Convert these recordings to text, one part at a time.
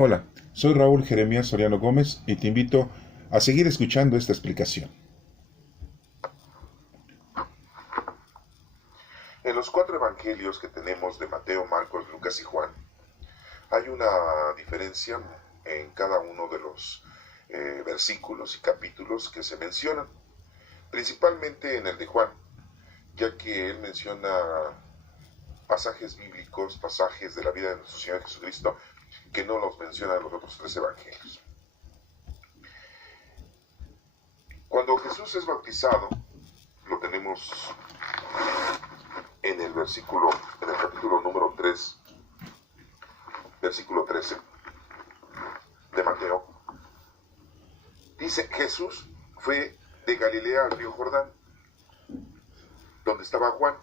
Hola, soy Raúl Jeremías Soriano Gómez y te invito a seguir escuchando esta explicación. En los cuatro evangelios que tenemos de Mateo, Marcos, Lucas y Juan, hay una diferencia en cada uno de los versículos y capítulos que se mencionan, principalmente en el de Juan, ya que él menciona pasajes bíblicos, pasajes de la vida de nuestro Señor Jesucristo, que no los menciona en los otros tres evangelios. Cuando Jesús es bautizado, lo tenemos en el capítulo número 3, versículo 13 de Mateo. Dice, Jesús fue de Galilea al río Jordán, donde estaba Juan,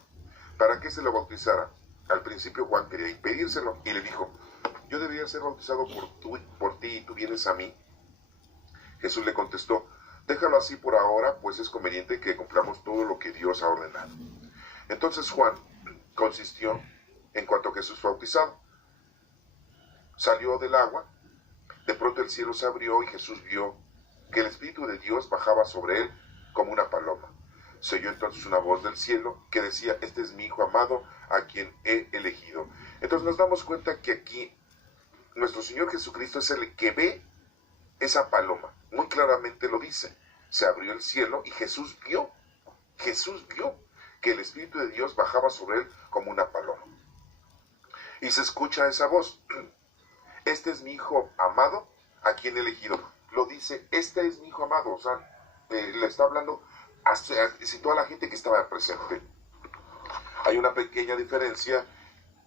para que se lo bautizara. Al principio Juan quería impedírselo y le dijo, yo debería ser bautizado por ti y tú vienes a mí. Jesús le contestó, déjalo así por ahora, pues es conveniente que cumplamos todo lo que Dios ha ordenado. Entonces Juan consistió en cuanto Jesús fue bautizado. Salió del agua, de pronto el cielo se abrió y Jesús vio que el Espíritu de Dios bajaba sobre él como una paloma. Se oyó entonces una voz del cielo que decía, este es mi Hijo amado, a quien he elegido. Entonces nos damos cuenta que aquí nuestro Señor Jesucristo es el que ve esa paloma. Muy claramente lo dice. Se abrió el cielo y Jesús vio que el Espíritu de Dios bajaba sobre él como una paloma. Y se escucha esa voz. Este es mi Hijo amado, a quien he elegido. Lo dice, este es mi Hijo amado. O sea, le está hablando a toda la gente que estaba presente. Hay una pequeña diferencia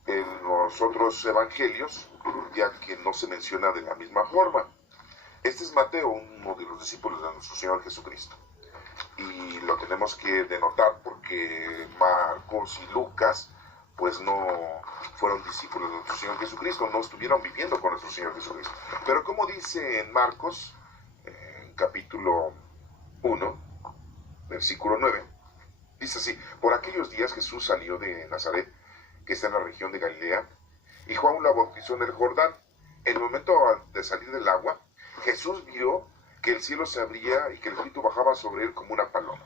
en los otros evangelios, ya que no se menciona de la misma forma. Este es Mateo, uno de los discípulos de nuestro Señor Jesucristo. Y lo tenemos que denotar porque Marcos y Lucas pues no fueron discípulos de nuestro Señor Jesucristo, no estuvieron viviendo con nuestro Señor Jesucristo. Pero como dice en Marcos, capítulo 1, versículo 9, dice así, por aquellos días Jesús salió de Nazaret, que está en la región de Galilea, y Juan lo bautizó en el Jordán. En el momento de salir del agua, Jesús vio que el cielo se abría y que el Espíritu bajaba sobre él como una paloma.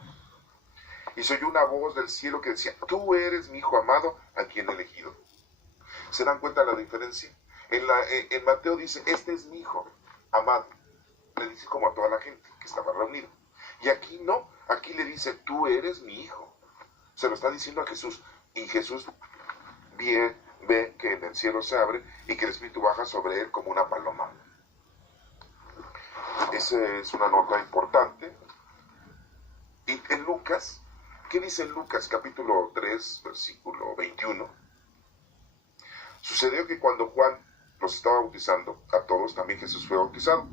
Y se oyó una voz del cielo que decía, tú eres mi Hijo amado, a quien he elegido. ¿Se dan cuenta de la diferencia? En Mateo dice, este es mi Hijo amado. Le dice como a toda la gente que estaba reunida. Y aquí no, aquí le dice, tú eres mi Hijo. Se lo está diciendo a Jesús. Y Jesús ve que en el cielo se abre y que el Espíritu baja sobre él como una paloma. Esa es una nota importante. Y en Lucas, ¿qué dice en Lucas capítulo 3, versículo 21? Sucedió que cuando Juan los estaba bautizando a todos, también Jesús fue bautizado.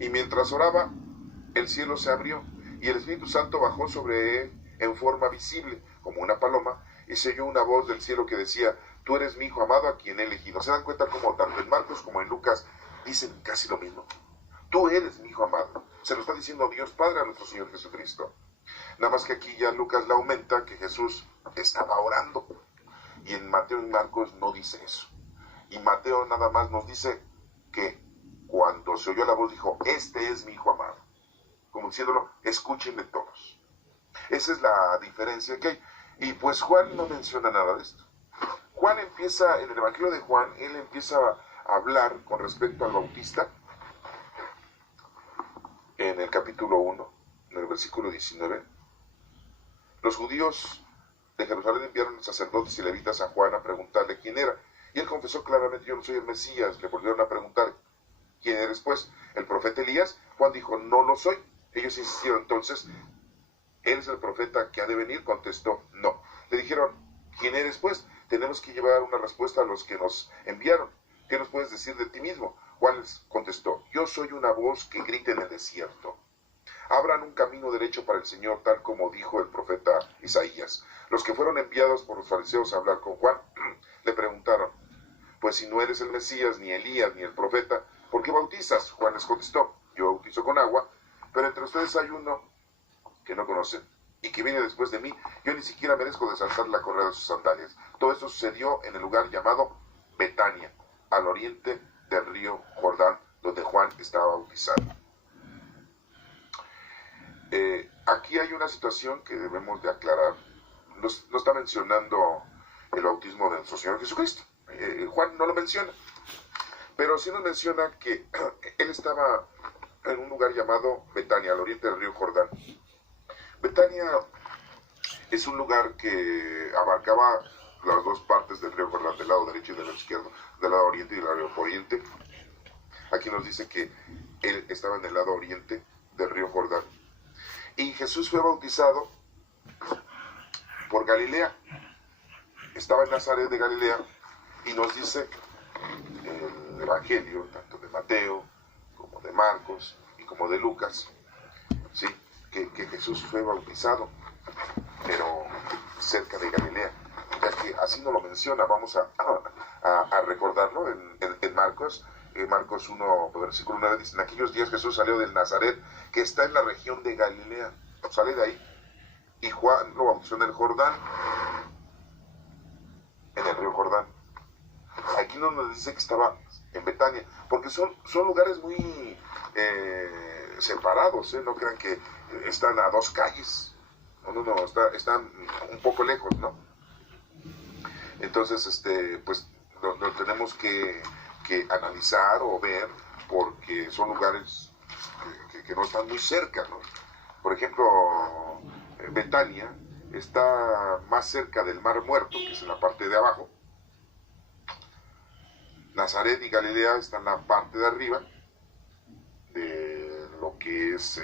Y mientras oraba, el cielo se abrió y el Espíritu Santo bajó sobre él en forma visible, como una paloma, y se oyó una voz del cielo que decía, tú eres mi Hijo amado, a quien he elegido. ¿Se dan cuenta cómo tanto en Marcos como en Lucas dicen casi lo mismo? Tú eres mi Hijo amado. Se lo está diciendo Dios Padre a nuestro Señor Jesucristo. Nada más que aquí ya Lucas le aumenta que Jesús estaba orando. Y en Mateo y Marcos no dice eso. Y Mateo nada más nos dice que cuando se oyó la voz dijo, este es mi Hijo amado. Como diciéndolo, escúchenme todos. Esa es la diferencia que hay. Y pues Juan no menciona nada de esto. Juan empieza, en el Evangelio de Juan, él empieza a hablar con respecto al Bautista. En el capítulo 1, en el versículo 19, los judíos de Jerusalén enviaron sacerdotes y levitas a Juan a preguntarle quién era. Y él confesó claramente, yo no soy el Mesías. Le volvieron a preguntar, ¿quién eres pues? ¿El profeta Elías? Juan dijo, no lo soy. Ellos insistieron entonces, ¿eres el profeta que ha de venir? Contestó, no. Le dijeron, ¿quién eres pues? Tenemos que llevar una respuesta a los que nos enviaron. ¿Qué nos puedes decir de ti mismo? Juan les contestó, yo soy una voz que grita en el desierto. Abran un camino derecho para el Señor, tal como dijo el profeta Isaías. Los que fueron enviados por los fariseos a hablar con Juan, le preguntaron, pues si no eres el Mesías, ni Elías, ni el profeta, ¿por qué bautizas? Juan les contestó, yo bautizo con agua, pero entre ustedes hay uno que no conocen y que viene después de mí, yo ni siquiera merezco desatar la correa de sus sandalias. Todo esto sucedió en el lugar llamado Betania, al oriente del río Jordán, donde Juan estaba bautizando. Aquí hay una situación que debemos de aclarar. No está mencionando el bautismo de nuestro Señor Jesucristo. Juan no lo menciona, pero sí nos menciona que él estaba en un lugar llamado Betania, al oriente del río Jordán. Betania es un lugar que abarcaba las dos partes del río Jordán, del lado derecho y del lado izquierdo, del lado oriente y del lado poniente. Aquí nos dice que él estaba en el lado oriente del río Jordán. Y Jesús fue bautizado por Galilea. Estaba en Nazaret de Galilea, y nos dice el Evangelio, tanto de Mateo, como de Marcos, y como de Lucas, ¿sí? que Jesús fue bautizado, pero cerca de Galilea. Ya que así nos lo menciona, vamos a recordarlo en Marcos. Marcos 1, versículo 9, dice: en aquellos días Jesús salió del Nazaret, que está en la región de Galilea. Sale de ahí, y Juan lo bautizó en el Jordán, en el río Jordán. Aquí no nos dice que estaba en Betania, porque son lugares muy separados, no crean que están a dos calles. No, están un poco lejos, ¿no? Entonces, pues lo tenemos que analizar o ver, porque son lugares que no están muy cerca, ¿no? Por ejemplo, Betania está más cerca del Mar Muerto, que es en la parte de abajo. Nazaret y Galilea están en la parte de arriba de lo que es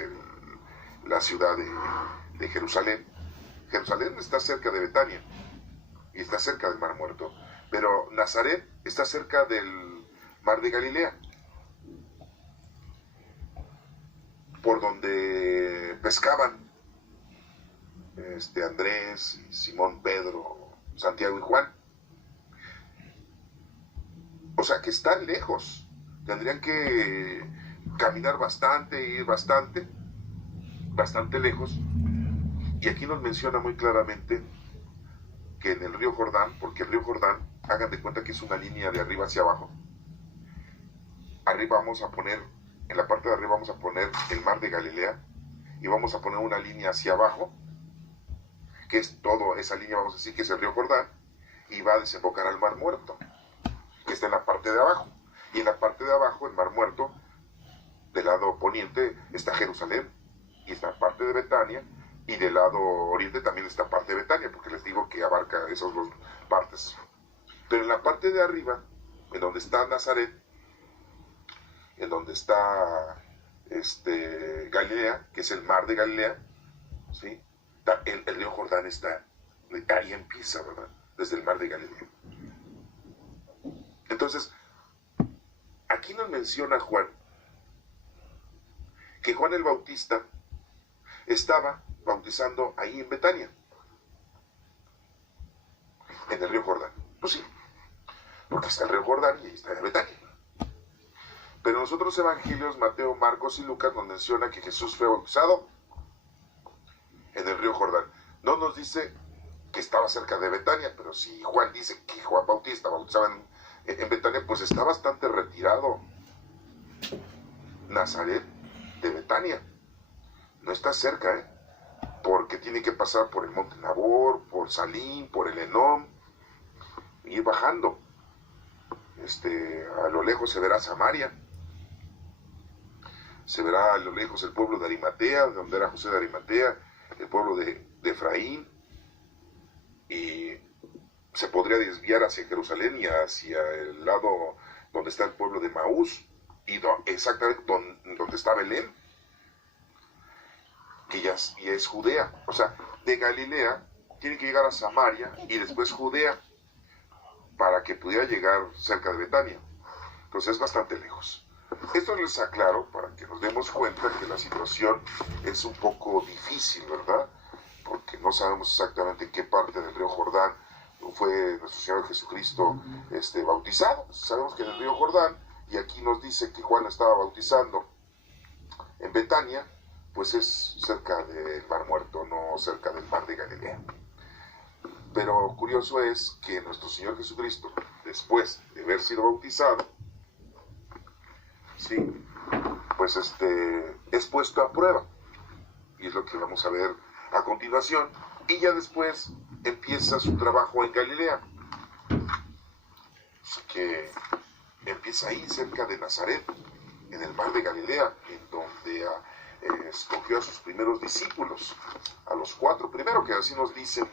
la ciudad de Jerusalén. Jerusalén está cerca de Betania y está cerca del Mar Muerto, pero Nazaret está cerca del Mar de Galilea, por donde pescaban Andrés, Simón, Pedro, Santiago y Juan. O sea que están lejos, tendrían que caminar bastante, ir bastante lejos. Y aquí nos menciona muy claramente que en el río Jordán, porque el río Jordán, hagan de cuenta que es una línea de arriba hacia abajo. Arriba vamos a poner, en la parte de arriba vamos a poner el mar de Galilea, y vamos a poner una línea hacia abajo, que es toda esa línea, vamos a decir que es el río Jordán, y va a desembocar al Mar Muerto, que está en la parte de abajo. Y en la parte de abajo, el Mar Muerto, del lado poniente está Jerusalén, y está la parte de Betania, y del lado oriente también está parte de Betania, porque les digo que abarca esas dos partes. Pero en la parte de arriba, en donde está Nazaret, en donde está Galilea, que es el mar de Galilea, ¿sí? El río Jordán está, ahí empieza, ¿verdad? Desde el mar de Galilea. Entonces, aquí nos menciona Juan, que Juan el Bautista estaba bautizando ahí en Betania, en el río Jordán. Pues sí, porque está el río Jordán y ahí está Betania. Pero en los otros evangelios, Mateo, Marcos y Lucas, nos menciona que Jesús fue bautizado en el río Jordán. No nos dice que estaba cerca de Betania, pero si Juan dice que Juan Bautista bautizaba en Betania, pues está bastante retirado Nazaret de Betania. No está cerca, porque tiene que pasar por el monte Nabor, por Salim, por el Enom, y ir bajando. A lo lejos se verá Samaria, se verá a lo lejos el pueblo de Arimatea, donde era José de Arimatea, el pueblo de Efraín, y se podría desviar hacia Jerusalén y hacia el lado donde está el pueblo de Maús, y exactamente donde está Belén, que ya es Judea. O sea, de Galilea tiene que llegar a Samaria y después Judea para que pudiera llegar cerca de Betania. Entonces es bastante lejos. Esto les aclaro para que nos demos cuenta que la situación es un poco difícil, ¿verdad? Porque no sabemos exactamente en qué parte del río Jordán fue nuestro Señor Jesucristo bautizado. Sabemos que en el río Jordán, y aquí nos dice que Juan estaba bautizando en Betania, pues es cerca del Mar Muerto, no cerca del Mar de Galilea. Pero curioso es que nuestro Señor Jesucristo, después de haber sido bautizado, ¿sí? Pues es puesto a prueba. Y es lo que vamos a ver a continuación. Y ya después empieza su trabajo en Galilea. Así que empieza ahí cerca de Nazaret, en el mar de Galilea, en donde escogió a sus primeros discípulos, a los 4 primero, que así nos dicen,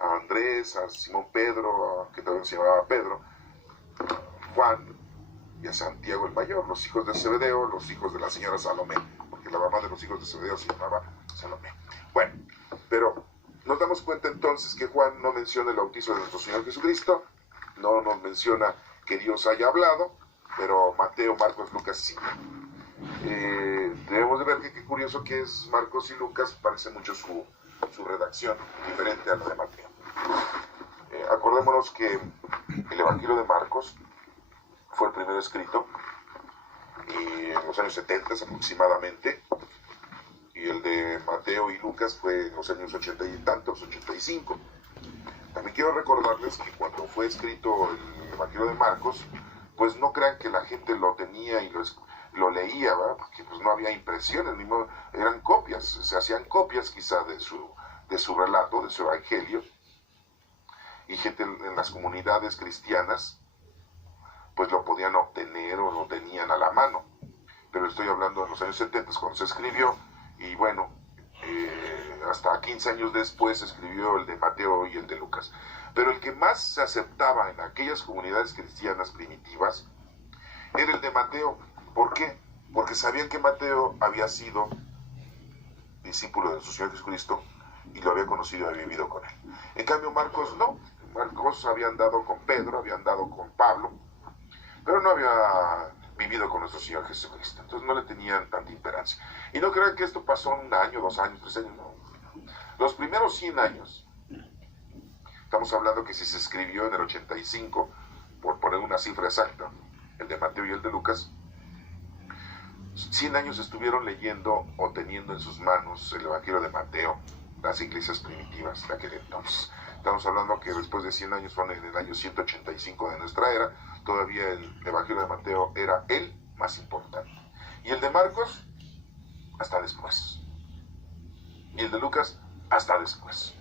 a Andrés, a Simón Pedro, que también se llamaba Pedro, Juan y a Santiago el mayor, los hijos de Zebedeo, los hijos de la señora Salomé, porque la mamá de los hijos de Zebedeo se llamaba Salomé. Bueno, pero nos damos cuenta entonces que Juan no menciona el bautizo de nuestro Señor Jesucristo, no nos menciona que Dios haya hablado, pero Mateo, Marcos, Lucas sí. Debemos de ver que qué curioso que es Marcos y Lucas, parece mucho su redacción, diferente a la de Mateo. Acordémonos que el Evangelio de Marcos fue el primero escrito en los años 70 aproximadamente, y el de Mateo y Lucas fue en los años 80 y tantos, 85. También quiero recordarles que cuando fue escrito el Evangelio de Marcos, pues no crean que la gente lo tenía y lo leía, ¿verdad? Porque pues no había impresiones, ni modo, eran copias, se hacían copias quizá de su relato, de su evangelio, y gente en las comunidades cristianas pues lo podían obtener o lo tenían a la mano. Pero estoy hablando de los años 70 cuando se escribió, y bueno, hasta 15 años después se escribió el de Mateo y el de Lucas. Pero el que más se aceptaba en aquellas comunidades cristianas primitivas era el de Mateo. ¿Por qué? Porque sabían que Mateo había sido discípulo de nuestro Señor Jesucristo y lo había conocido y había vivido con él. En cambio Marcos no. Marcos había andado con Pedro, había andado con Pablo, pero no había vivido con nuestro Señor Jesucristo. Entonces no le tenían tanta imperancia. Y no crean que esto pasó en 1 año, 2 años, 3 años, no. Los primeros 100 años, estamos hablando que si se escribió en el 85, por poner una cifra exacta, el de Mateo y el de Lucas, 100 años estuvieron leyendo o teniendo en sus manos el Evangelio de Mateo, las iglesias primitivas de aquel entonces. Estamos hablando que después de 100 años, fueron en el año 185 de nuestra era, todavía el Evangelio de Mateo era el más importante. Y el de Marcos, hasta después. Y el de Lucas, hasta después.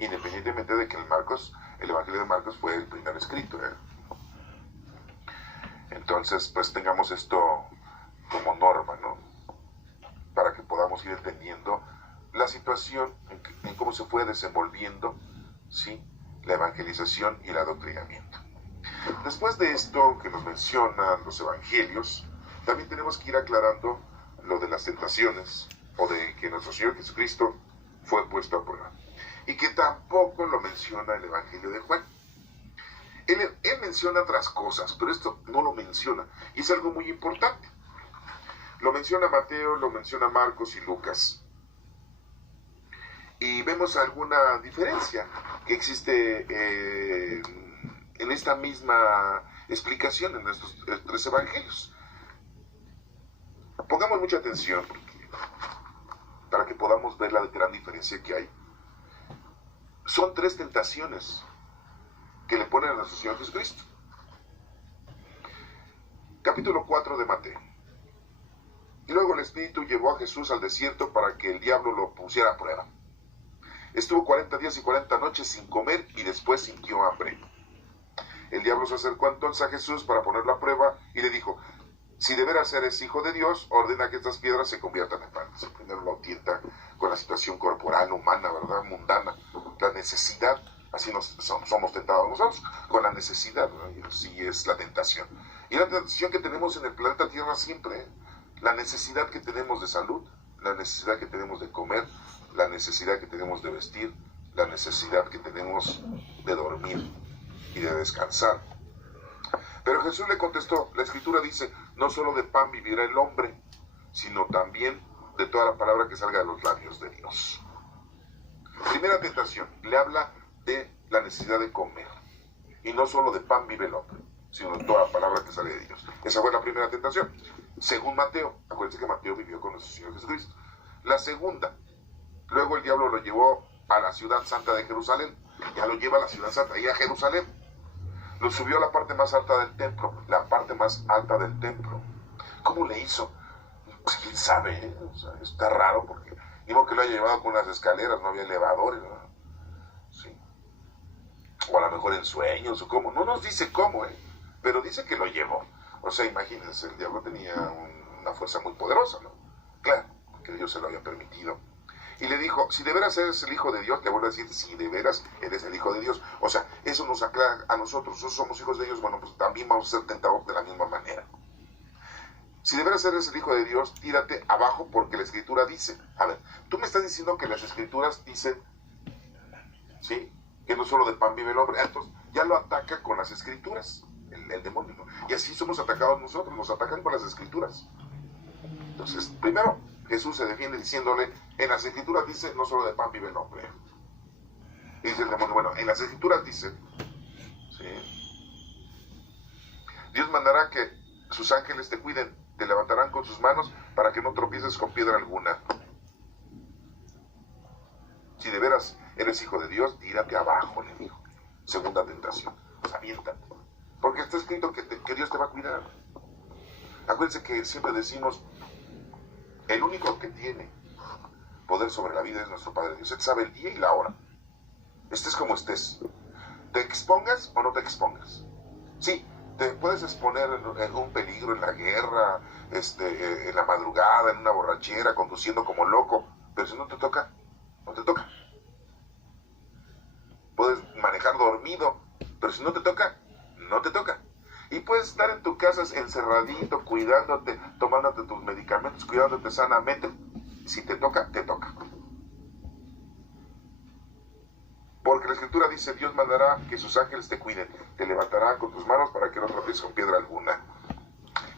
Independientemente de que el Evangelio de Marcos fue el primer escrito, ¿eh? Entonces, pues tengamos esto como norma, ¿no? Para que podamos ir entendiendo la situación en cómo se fue desenvolviendo, ¿sí?, la evangelización y el adoctrinamiento. Después de esto que nos mencionan los evangelios, también tenemos que ir aclarando lo de las tentaciones, o de que nuestro Señor Jesucristo fue puesto a prueba, y que tampoco lo menciona el Evangelio de Juan. Él menciona otras cosas, pero esto no lo menciona, y es algo muy importante. Lo menciona Mateo, lo menciona Marcos y Lucas. Y vemos alguna diferencia que existe en esta misma explicación en estos 3 evangelios. Pongamos mucha atención para que podamos ver la gran diferencia que hay. Son 3 tentaciones que le ponen a nuestro Señor Jesucristo. Capítulo 4 de Mateo. Y luego el Espíritu llevó a Jesús al desierto para que el diablo lo pusiera a prueba. Estuvo 40 días y 40 noches sin comer y después sintió hambre. El diablo se acercó entonces a Jesús para ponerlo a prueba y le dijo: si de veras eres hijo de Dios, ordena que estas piedras se conviertan en pan. Primero lo tienta con la situación corporal, humana, ¿verdad?, mundana, la necesidad. Así somos tentados nosotros, con la necesidad, ¿no? Y así es la tentación. Y la tentación que tenemos en el planeta Tierra siempre, la necesidad que tenemos de salud, la necesidad que tenemos de comer, la necesidad que tenemos de vestir, la necesidad que tenemos de dormir y de descansar. Pero Jesús le contestó, la Escritura dice, no solo de pan vivirá el hombre, sino también de toda la palabra que salga de los labios de Dios. Primera tentación, le habla de la necesidad de comer. Y no solo de pan vive el hombre, sino de toda la palabra que sale de Dios. Esa fue la primera tentación. Según Mateo, acuérdense que Mateo vivió con nuestro Señor Jesucristo. La segunda, luego el diablo lo llevó a la ciudad santa de Jerusalén. Ya lo lleva a la ciudad santa y a Jerusalén. Lo subió a la parte más alta del templo, la parte más alta del templo. ¿Cómo le hizo? Pues quién sabe, ¿eh? O sea, está raro porque digo que lo haya llevado con las escaleras, no había elevadores, ¿no? Sí. O a lo mejor en sueños, o cómo. No nos dice cómo, pero dice que lo llevó. O sea, imagínense, el diablo tenía una fuerza muy poderosa, ¿no? Claro, porque Dios se lo había permitido. Y le dijo, si de veras eres el Hijo de Dios, le vuelvo a decir, si de veras eres el Hijo de Dios. O sea, eso nos aclara a nosotros, nosotros somos hijos de Dios, bueno, pues también vamos a ser tentados de la misma manera. Si de veras eres el Hijo de Dios, tírate abajo porque la Escritura dice. A ver, tú me estás diciendo que las Escrituras dicen, ¿sí?, que no solo de pan vive el hombre. Entonces, ya lo ataca con las Escrituras, el demonio, ¿no? Y así somos atacados nosotros, nos atacan con las Escrituras. Entonces, primero, Jesús se defiende diciéndole, en las Escrituras dice, no solo de pan vive el hombre. Y dice el demonio, bueno, en las Escrituras dice, ¿sí?, Dios mandará que sus ángeles te cuiden, te levantarán con sus manos para que no tropieces con piedra alguna. Si de veras eres hijo de Dios, tírate abajo, le dijo. Segunda tentación, pues aviéntate. Porque está escrito que Dios te va a cuidar. Acuérdense que siempre decimos, el único que tiene poder sobre la vida es nuestro Padre Dios. Él sabe el día y la hora. Estés como estés. ¿Te expongas o no te expongas? Sí, te puedes exponer en un peligro, en la guerra, en la madrugada, en una borrachera, conduciendo como loco. Pero si no te toca, no te toca. Puedes manejar dormido, pero si no te toca, no te toca. Y puedes estar en tu casa encerradito, cuidándote, tomándote tus medicamentos, cuidándote sanamente. Si te toca, te toca. Porque la Escritura dice, Dios mandará que sus ángeles te cuiden, te levantará con tus manos para que no tropieces con piedra alguna.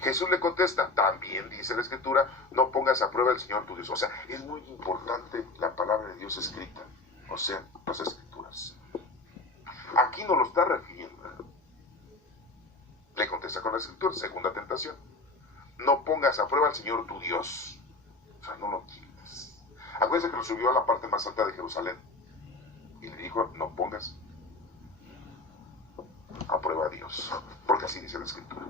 Jesús le contesta, también dice la Escritura, no pongas a prueba al Señor tu Dios. O sea, es muy importante la palabra de Dios escrita, o sea, las Escrituras. Aquí no lo está refiriendo. Le contesta con la Escritura, segunda tentación. No pongas a prueba al Señor tu Dios. O sea, no lo quites. Acuérdense que lo subió a la parte más alta de Jerusalén. Y le dijo, no pongas a prueba a Dios. Porque así dice la Escritura.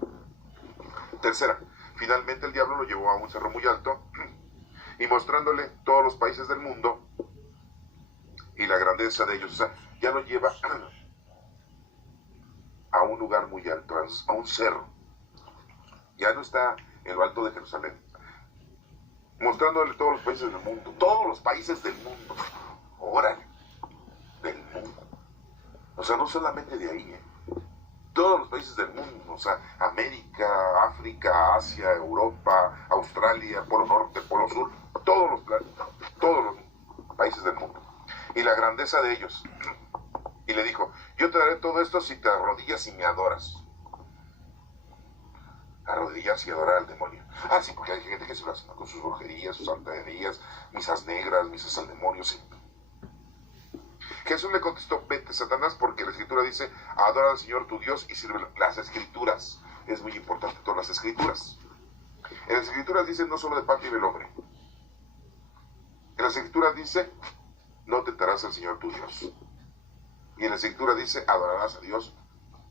Tercera, finalmente el diablo lo llevó a un cerro muy alto y mostrándole todos los países del mundo y la grandeza de ellos. O sea, ya lo lleva a un lugar muy alto, a un cerro. Ya no está en lo alto de Jerusalén. Mostrándole todos los países del mundo. Todos los países del mundo. Órale. Del mundo. O sea, no solamente de ahí, todos los países del mundo, o sea, América, África, Asia, Europa, Australia, Polo Norte, Polo Sur, todos los países del mundo. Y la grandeza de ellos. Y le dijo, yo te daré todo esto si te arrodillas y me adoras. Arrodillarse y adorar al demonio. Ah, sí, porque hay gente que se lo hace con sus brujerías, sus santerías, misas negras, misas al demonio, sí. Jesús le contestó, vete, Satanás, porque la Escritura dice, adora al Señor tu Dios y sirve las Escrituras. Es muy importante todas las Escrituras. En las Escrituras dice, no solo de pan vive el hombre. En las Escrituras dice, no tentarás al Señor tu Dios. Y en la Escritura dice, adorarás a Dios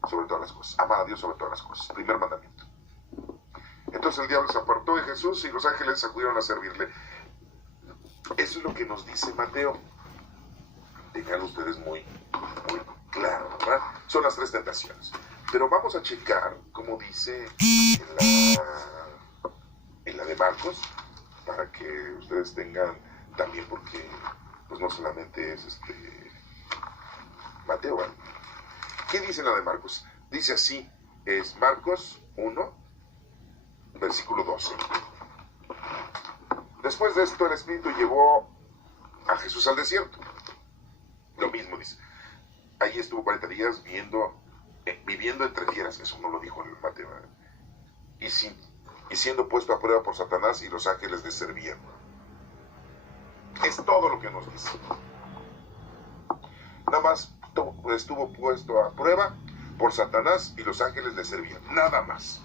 sobre todas las cosas. Amar a Dios sobre todas las cosas. Primer mandamiento. Entonces el diablo se apartó de Jesús y los ángeles acudieron a servirle. Eso es lo que nos dice Mateo. Tengan ustedes muy claro, ¿verdad? Son las tres tentaciones. Pero vamos a checar, como dice en la de Marcos, para que ustedes tengan también, porque pues no solamente es Mateo, ¿verdad? ¿Qué dice en la de Marcos? Dice así, es Marcos 1, versículo 12. Después de esto el Espíritu llevó a Jesús al desierto. Lo mismo dice. Allí estuvo 40 días viviendo entre fieras. Eso no lo dijo en el Mateo. Y siendo puesto a prueba por Satanás y los ángeles le servían. Es todo lo que nos dice. Nada más estuvo puesto a prueba por Satanás y los ángeles le servían. Nada más.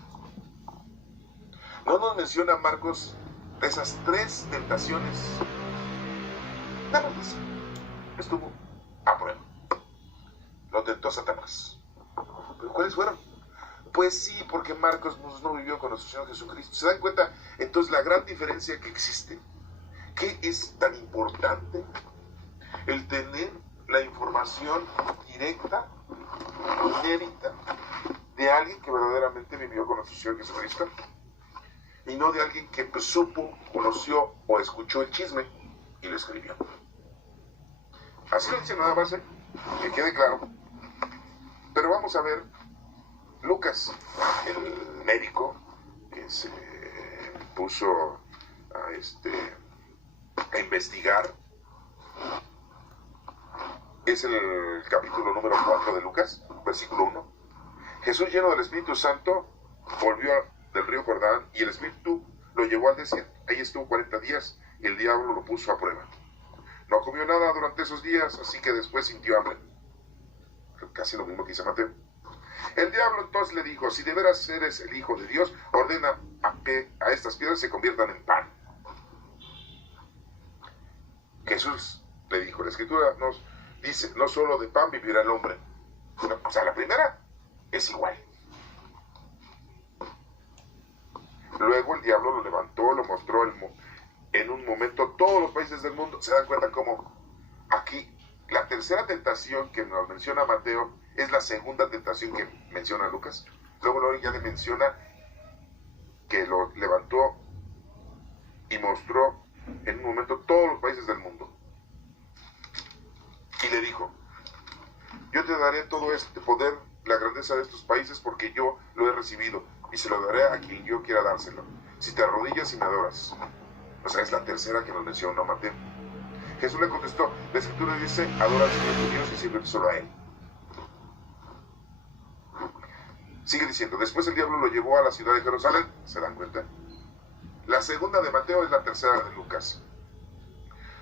No nos menciona Marcos esas tres tentaciones. Nada más. Estuvo a prueba. Lo tentó Satanás. ¿Pero cuáles fueron? Pues sí, porque Marcos no vivió con nuestro Señor Jesucristo. ¿Se dan cuenta? Entonces la gran diferencia que existe. ¿Qué es tan importante? El tener la información directa, inédita, de alguien que verdaderamente vivió con nuestro Señor Jesucristo, y no de alguien que pues, supo, conoció o escuchó el chisme y lo escribió. Así lo dice nada más, que quede claro. Pero vamos a ver, Lucas, el médico que se puso a investigar, es el capítulo número 4 de Lucas, versículo 1. Jesús, lleno del Espíritu Santo, volvió del río Jordán y el Espíritu lo llevó al desierto. Ahí estuvo 40 días y el diablo lo puso a prueba. No comió nada durante esos días, así que después sintió hambre. Casi lo mismo que dice Mateo. El diablo entonces le dijo, si de veras eres el Hijo de Dios, ordena que a estas piedras se conviertan en pan. Jesús le dijo, la Escritura nos dice, no solo de pan vivirá el hombre. O sea, la primera es igual. Luego el diablo lo levantó, lo mostró en un momento todos los países del mundo. Se dan cuenta cómo aquí la tercera tentación que nos menciona Mateo es la segunda tentación que menciona Lucas. Luego ya le menciona que lo levantó y mostró en un momento todos los países del mundo. Y le dijo, yo te daré todo este poder, la grandeza de estos países, porque yo lo he recibido y se lo daré a quien yo quiera dárselo, si te arrodillas y me adoras. O sea, es la tercera que nos mencionó Mateo. Jesús le contestó, la Escritura dice, adora al Señor tu Dios y sirve solo a Él. Sigue diciendo, después el diablo lo llevó a la ciudad de Jerusalén. ¿Se dan cuenta? La segunda de Mateo es la tercera de Lucas.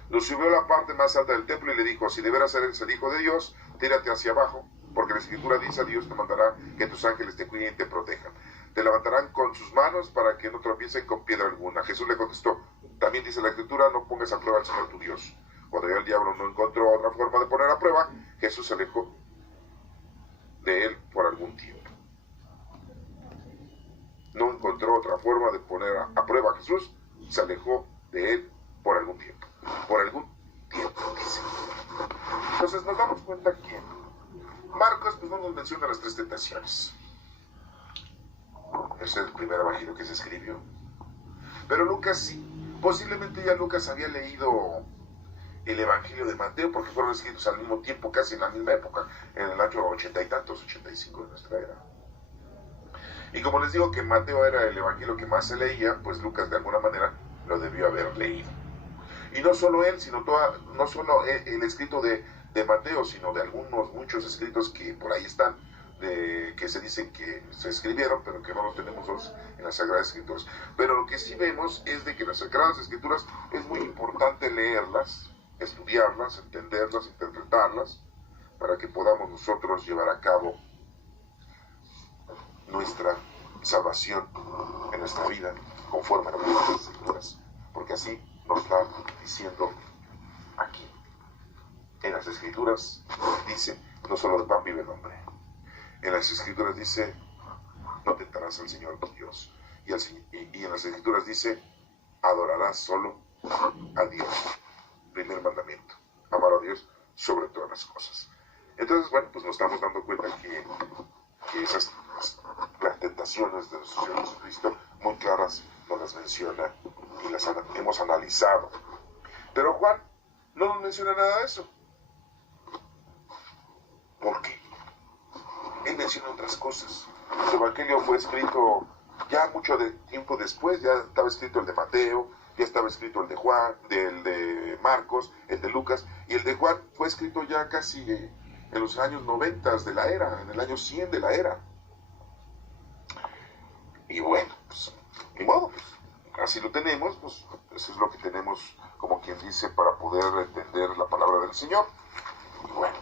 Lo subió a la parte más alta del templo y le dijo, si de veras eres el Hijo de Dios, tírate hacia abajo, porque la Escritura dice, Dios te mandará que tus ángeles te cuiden y te protejan. Te levantarán con sus manos para que no tropiecen con piedra alguna. Jesús le contestó, también dice la Escritura, no pongas a prueba al Señor tu Dios. Cuando ya el diablo no encontró otra forma de poner a prueba, Jesús se alejó de él por algún tiempo. No encontró otra forma de poner a prueba a Jesús, se alejó de él por algún tiempo. Por algún tiempo, dice. Entonces nos damos cuenta que Marcos pues, no nos menciona las tres tentaciones. Ese es el primer evangelio que se escribió. Pero Lucas sí. Posiblemente ya Lucas había leído el evangelio de Mateo, porque fueron escritos al mismo tiempo, casi en la misma época, en el año 80 y tantos, 85 de nuestra era. Y como les digo que Mateo era el evangelio que más se leía, pues Lucas de alguna manera lo debió haber leído. Y no solo él, sino no solo el escrito de Mateo, sino de muchos escritos que por ahí están, que se dicen que se escribieron, pero que no los tenemos en las Sagradas Escrituras. Pero lo que sí vemos es de que las Sagradas Escrituras es muy importante leerlas, estudiarlas, entenderlas, interpretarlas, para que podamos nosotros llevar a cabo nuestra salvación en nuestra vida conforme a las Escrituras, porque así nos está diciendo aquí. En las Escrituras dice, no solo de pan vive el hombre. En las Escrituras dice, no tentarás al Señor tu Dios. Y en las Escrituras dice, adorarás solo a Dios. Primer mandamiento, amar a Dios sobre todas las cosas. Entonces, bueno, pues nos estamos dando cuenta que esas las tentaciones de nuestro Señor Jesucristo muy claras nos las menciona y las hemos analizado. Pero Juan no nos menciona nada de eso. ¿Por qué? Él menciona otras cosas. El Evangelio fue escrito ya mucho tiempo después, ya estaba escrito el de Mateo, ya estaba escrito el de Juan, el de Marcos, el de Lucas, y el de Juan fue escrito ya casi en los años 90 de la era, en el año 100 de la era. Y bueno, pues, ni modo, pues, así lo tenemos, pues eso es lo que tenemos, como quien dice, para poder entender la palabra del Señor. Y bueno,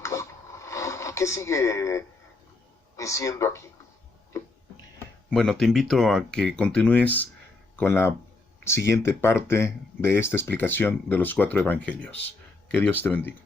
¿qué sigue diciendo aquí? Bueno, te invito a que continúes con la siguiente parte de esta explicación de los 4 evangelios. Que Dios te bendiga.